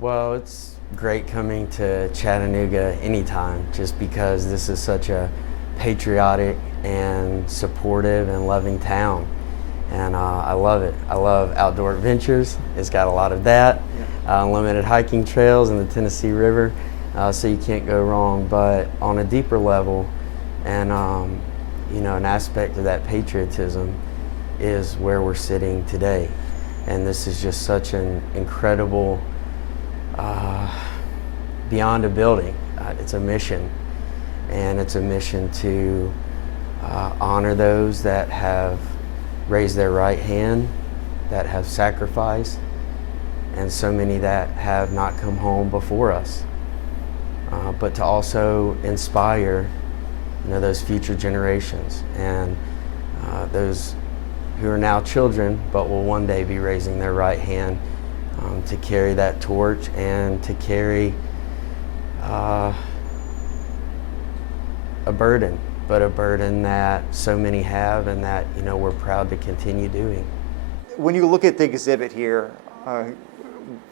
Well, it's great coming to Chattanooga anytime just because this is such a patriotic and supportive and loving town. And I love it. I love outdoor adventures. It's got a lot of that. Unlimited hiking trails in the Tennessee River, so you can't go wrong. But on a deeper level, and an aspect of that patriotism is where we're sitting today. And this is just such an incredible, beyond a building, it's a mission. And it's a mission to honor those that have raised their right hand, that have sacrificed, and so many that have not come home before us. But to also inspire, those future generations and those who are now children, but will one day be raising their right hand to carry that torch and to carry a burden, but a burden that so many have and that we're proud to continue doing. When you look at the exhibit here,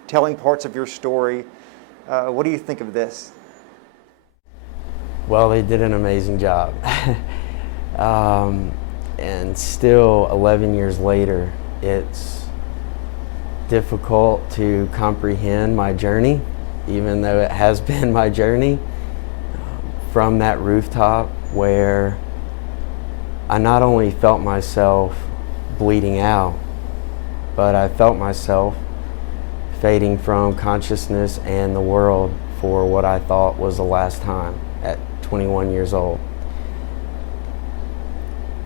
telling parts of your story, what do you think of this? Well, they did an amazing job. And still 11 years later, it's difficult to comprehend my journey, even though it has been my journey, from that rooftop where I not only felt myself bleeding out, but I felt myself fading from consciousness and the world for what I thought was the last time at 21 years old.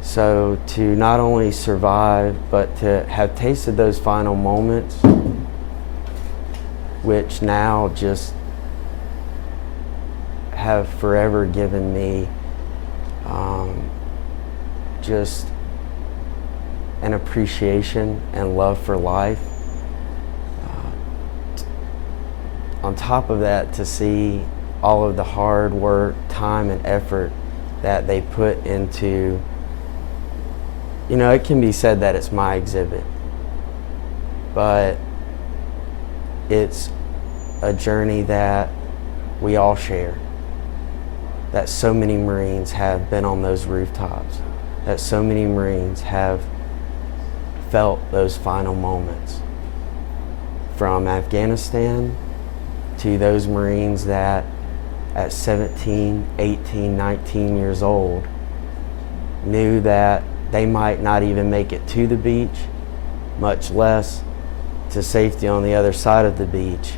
So to not only survive, but to have tasted those final moments, which now just have forever given me just an appreciation and love for life. On top of that, to see all of the hard work, time, and effort that they put into, it can be said that it's my exhibit, but it's a journey that we all share, that so many Marines have been on those rooftops, that so many Marines have felt those final moments. From Afghanistan to those Marines that at 17, 18, 19 years old knew that they might not even make it to the beach, much less to safety on the other side of the beach.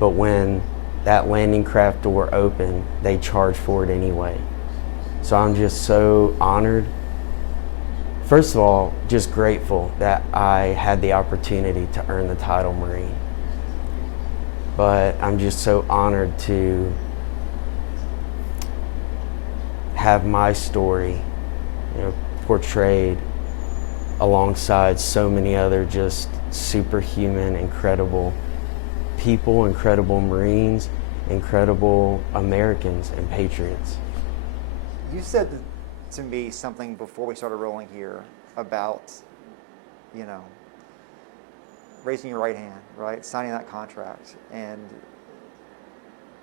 But when that landing craft door opened, they charged for it anyway. So I'm just so honored. First of all, just grateful that I had the opportunity to earn the title Marine. But I'm just so honored to have my story, portrayed alongside so many other just superhuman, incredible people, incredible Marines, incredible Americans and patriots. You said to me something before we started rolling here about, raising your right hand, right? Signing that contract. And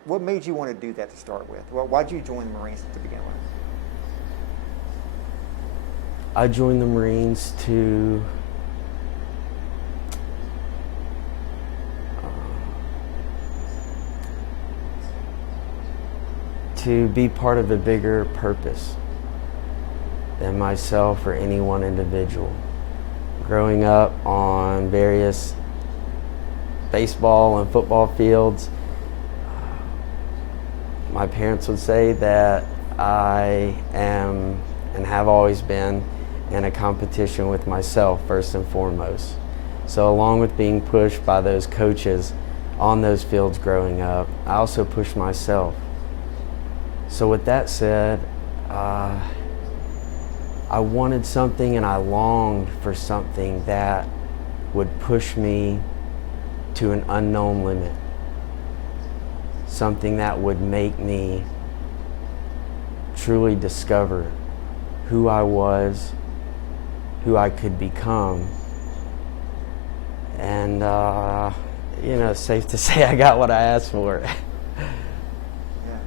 what made you want to do that to start with? Well, why'd you join the Marines to begin with? I joined the Marines to be part of a bigger purpose than myself or any one individual. Growing up on various baseball and football fields, my parents would say that I am and have always been in a competition with myself first and foremost. So along with being pushed by those coaches on those fields growing up, I also pushed myself. So with that said, I wanted something and I longed for something that would push me to an unknown limit. Something that would make me truly discover who I was, who I could become, and it's safe to say I got what I asked for. Yeah.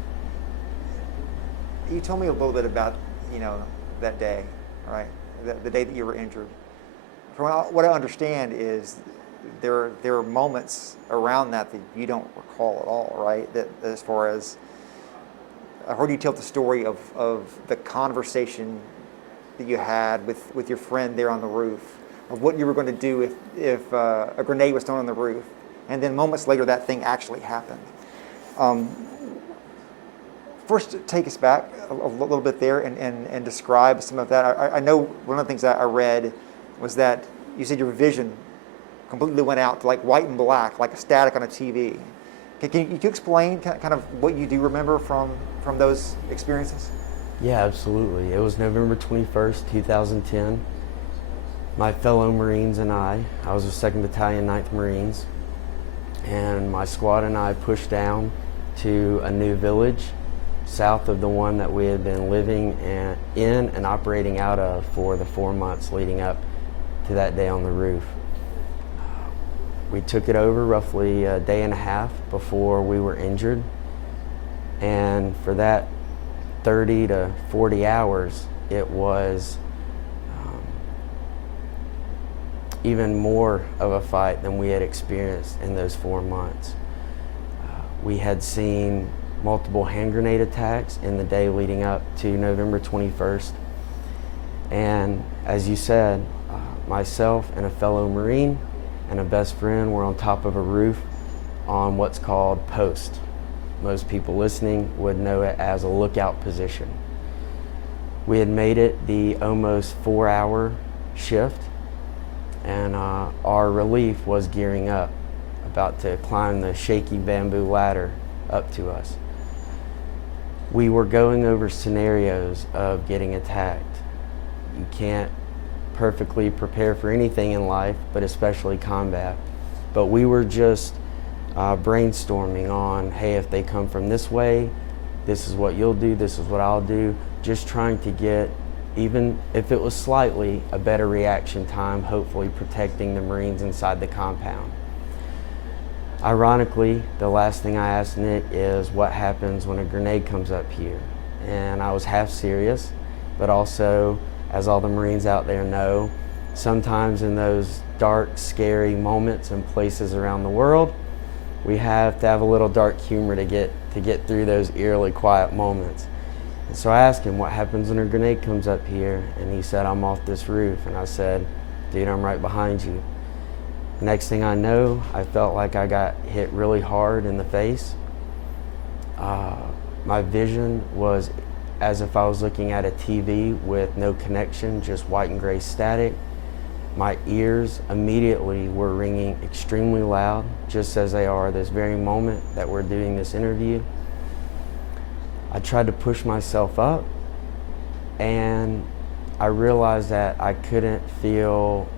You told me a little bit about, that day, right? The day that you were injured. From what I understand is there are moments around that you don't recall at all, right? That as far as I heard you tell the story of the conversation that you had with your friend there on the roof, of what you were going to do if a grenade was thrown on the roof, and then moments later that thing actually happened. First, take us back a little bit there and describe some of that. I know one of the things that I read was that you said your vision completely went out to like white and black, like a static on a TV. Can you explain kind of what you do remember from those experiences? Yeah, absolutely. It was November 21st, 2010. My fellow Marines and I was with 2nd Battalion, 9th Marines, and my squad and I pushed down to a new village south of the one that we had been living in and operating out of for the 4 months leading up to that day on the roof. We took it over roughly a day and a half before we were injured, and for that 30 to 40 hours it was even more of a fight than we had experienced in those 4 months. We had seen multiple hand grenade attacks in the day leading up to November 21st. And as you said, myself and a fellow Marine and a best friend were on top of a roof on what's called post. Most people listening would know it as a lookout position. We had made it the almost 4-hour shift, and our relief was gearing up, about to climb the shaky bamboo ladder up to us. We were going over scenarios of getting attacked. You can't perfectly prepare for anything in life, but especially combat. But we were just brainstorming on, hey, if they come from this way, this is what you'll do, this is what I'll do, just trying to get, even if it was slightly, a better reaction time, hopefully protecting the Marines inside the compound. Ironically, the last thing I asked Nick is what happens when a grenade comes up here. And I was half serious, but also, as all the Marines out there know, sometimes in those dark, scary moments and places around the world, we have to have a little dark humor to get through those eerily quiet moments. And so I asked him, what happens when a grenade comes up here? And he said, I'm off this roof. And I said, dude, I'm right behind you. Next thing I know, I felt like I got hit really hard in the face. My vision was as if I was looking at a TV with no connection, just white and gray static. My ears immediately were ringing extremely loud, just as they are this very moment that we're doing this interview. I tried to push myself up, and I realized that I couldn't feel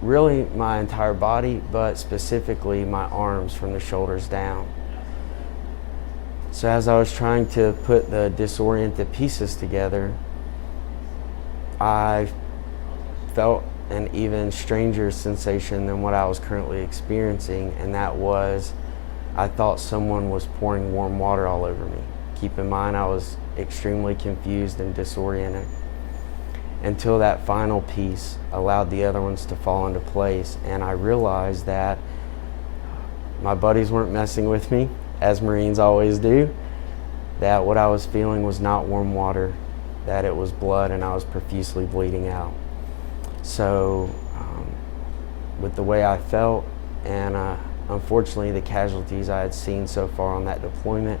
really my entire body, but specifically my arms from the shoulders down. So as I was trying to put the disoriented pieces together, I felt an even stranger sensation than what I was currently experiencing, and that was I thought someone was pouring warm water all over me. Keep in mind, I was extremely confused and disoriented until that final piece allowed the other ones to fall into place, and I realized that my buddies weren't messing with me, as Marines always do, that what I was feeling was not warm water, that it was blood, and I was profusely bleeding out. So with the way I felt and unfortunately the casualties I had seen so far on that deployment,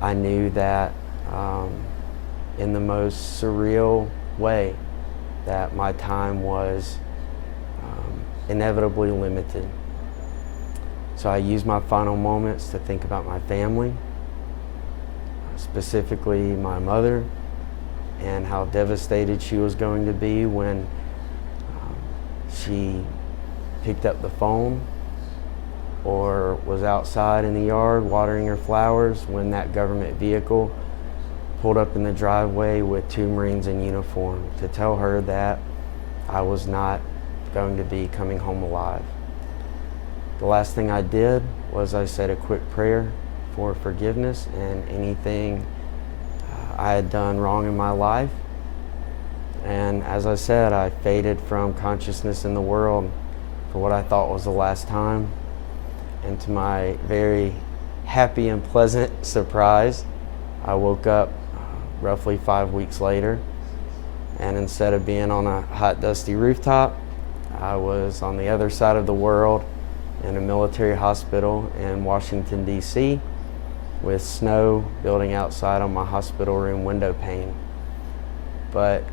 I knew that in the most surreal way that my time was inevitably limited. So I used my final moments to think about my family, specifically my mother, and how devastated she was going to be when she picked up the phone or was outside in the yard watering her flowers when that government vehicle pulled up in the driveway with 2 Marines in uniform to tell her that I was not going to be coming home alive. the last thing I did was I said a quick prayer for forgiveness and anything I had done wrong in my life. And as I said, I faded from consciousness in the world for what I thought was the last time. And to my very happy and pleasant surprise, I woke up roughly 5 weeks later, and instead of being on a hot, dusty rooftop, I was on the other side of the world in a military hospital in Washington, D.C., with snow building outside on my hospital room window pane. But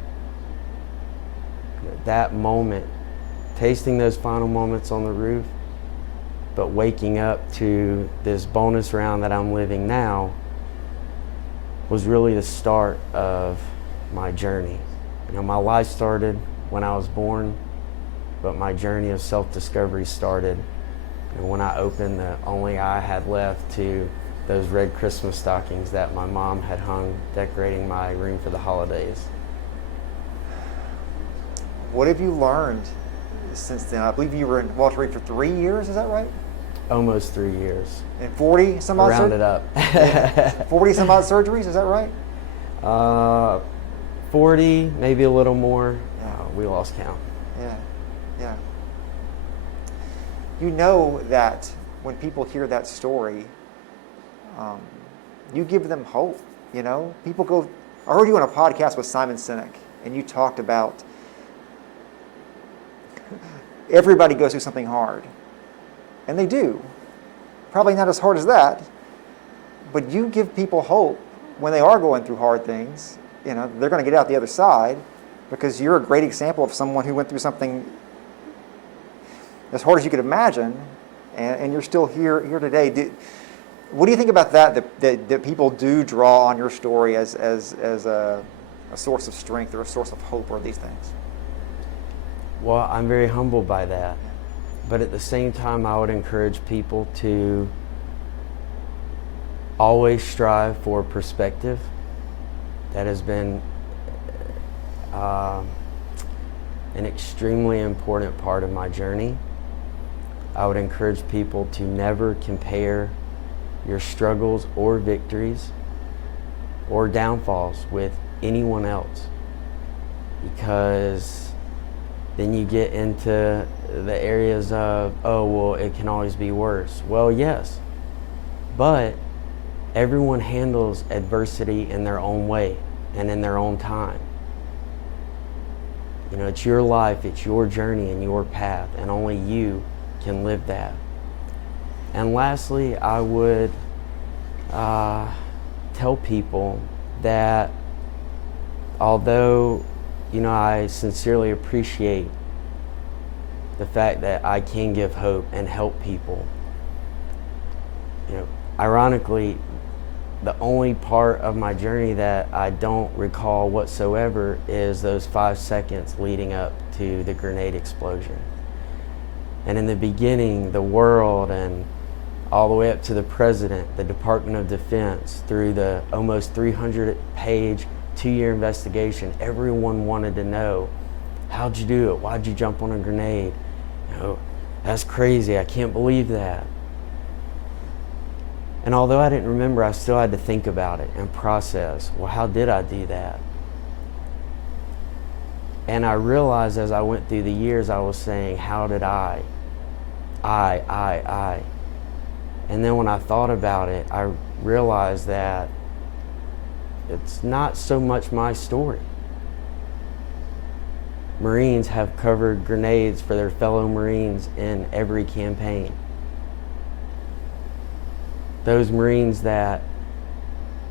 that moment, tasting those final moments on the roof, but waking up to this bonus round that I'm living now, was really the start of my journey. You know, my life started when I was born, but my journey of self-discovery started when I opened the only eye I had left to those red Christmas stockings that my mom had hung decorating my room for the holidays. What have you learned since then? I believe you were in Walter Reed for 3 years, is that right? Almost 3 years. And 40 some odd Round it up. 40 some odd surgeries, is that right? 40, maybe a little more. We lost count. Yeah. You know that when people hear that story, you give them hope, you know? People go, I heard you on a podcast with Simon Sinek, and you talked about everybody goes through something hard. And they do. Probably not as hard as that, but you give people hope when they are going through hard things. You know, they're going to get out the other side, because you're a great example of someone who went through something as hard as you could imagine, and you're still here today. What do you think about that people do draw on your story as a source of strength or a source of hope, or these things? Well, I'm very humbled by that. But at the same time, I would encourage people to always strive for perspective. That has been an extremely important part of my journey. I would encourage people to never compare your struggles or victories or downfalls with anyone else, because then you get into the areas of, oh, well, it can always be worse. Well, yes, but everyone handles adversity in their own way and in their own time. You know, it's your life, it's your journey and your path, and only you can live that. And lastly, I would tell people that although, you know, I sincerely appreciate the fact that I can give hope and help people. You know, ironically, the only part of my journey that I don't recall whatsoever is those 5 seconds leading up to the grenade explosion. And in the beginning, the world, and all the way up to the president, the Department of Defense, through the almost 300-page 2-year investigation, everyone wanted to know, how'd you do it? Why'd you jump on a grenade? You know, that's crazy. I can't believe that. And although I didn't remember, I still had to think about it and process, well, how did I do that? And I realized as I went through the years, I was saying, how did I? And then when I thought about it, I realized that it's not so much my story. Marines have covered grenades for their fellow Marines in every campaign. Those Marines that,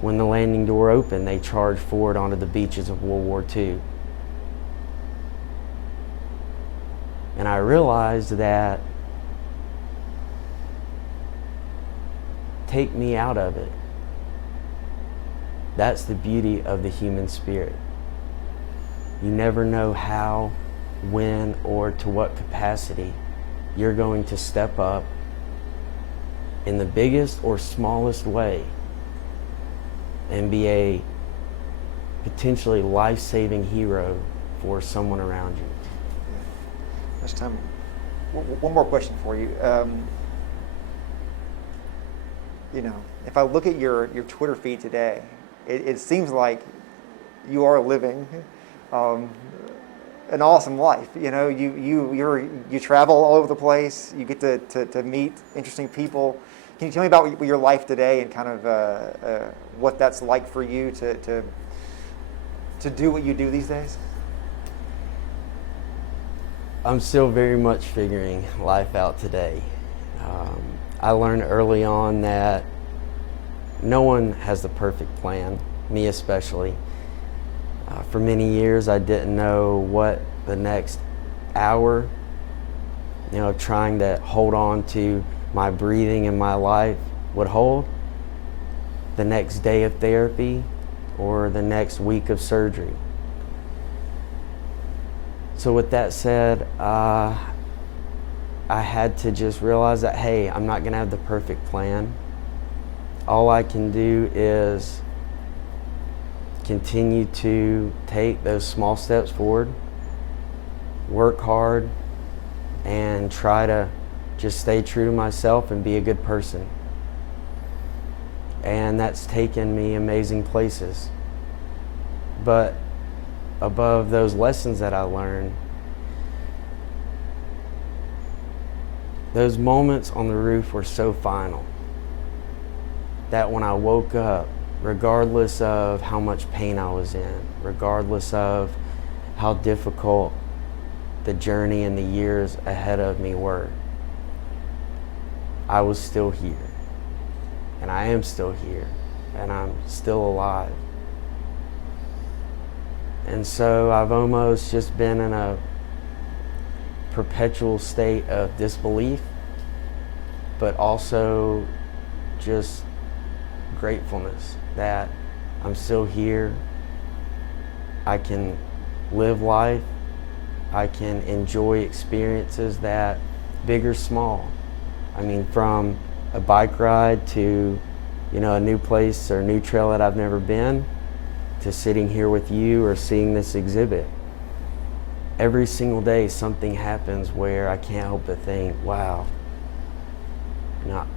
when the landing door opened, they charged forward onto the beaches of World War II. And I realized that take me out of it. That's the beauty of the human spirit. You never know how, when, or to what capacity you're going to step up in the biggest or smallest way and be a potentially life-saving hero for someone around you. This time, one more question for you. if I look at your Twitter feed today, it seems like you are living an awesome life. You travel all over the place. You get to meet interesting people. Can you tell me about your life today and kind of what that's like for you to do what you do these days? I'm still very much figuring life out today. I learned early on that no one has the perfect plan, me especially. For many years, I didn't know what the next hour, trying to hold on to my breathing and my life would hold, the next day of therapy, or the next week of surgery. So with that said, I had to just realize that, hey, I'm not gonna have the perfect plan. All I can do is continue to take those small steps forward, work hard, and try to just stay true to myself and be a good person. And that's taken me amazing places. But above those lessons that I learned, those moments on the roof were so final that when I woke up, regardless of how much pain I was in, regardless of how difficult the journey and the years ahead of me were, I was still here. And I am still here. And I'm still alive. And so I've almost just been in a perpetual state of disbelief, but also just gratefulness that I'm still here. I can live life. I can enjoy experiences that big or small. I mean, from a bike ride to, a new place or a new trail that I've never been, to sitting here with you or seeing this exhibit. Every single day something happens where I can't help but think, wow,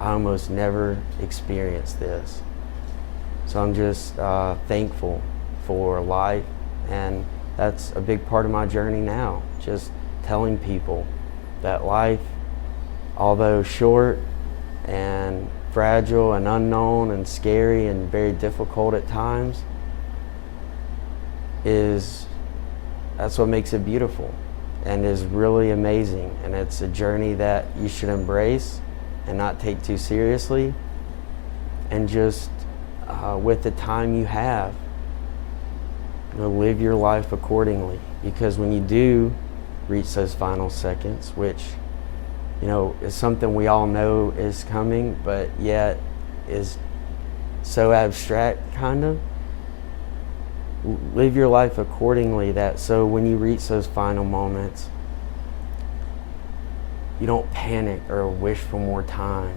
I almost never experienced this. So I'm just thankful for life, and that's a big part of my journey now, just telling people that life, although short and fragile and unknown and scary and very difficult at times, that's what makes it beautiful and is really amazing. And it's a journey that you should embrace and not take too seriously, and just with the time you have, live your life accordingly. Because when you do reach those final seconds, which is something we all know is coming, but yet is so abstract, kind of. Live your life accordingly, so when you reach those final moments, you don't panic or wish for more time.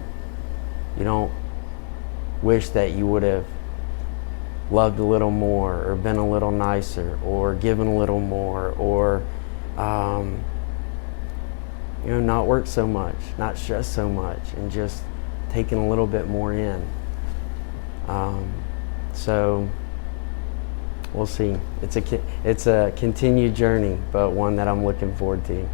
You don't wish that you would have loved a little more, or been a little nicer, or given a little more, or not work so much, not stress so much, and just taking a little bit more in. So we'll see. It's a continued journey, but one that I'm looking forward to.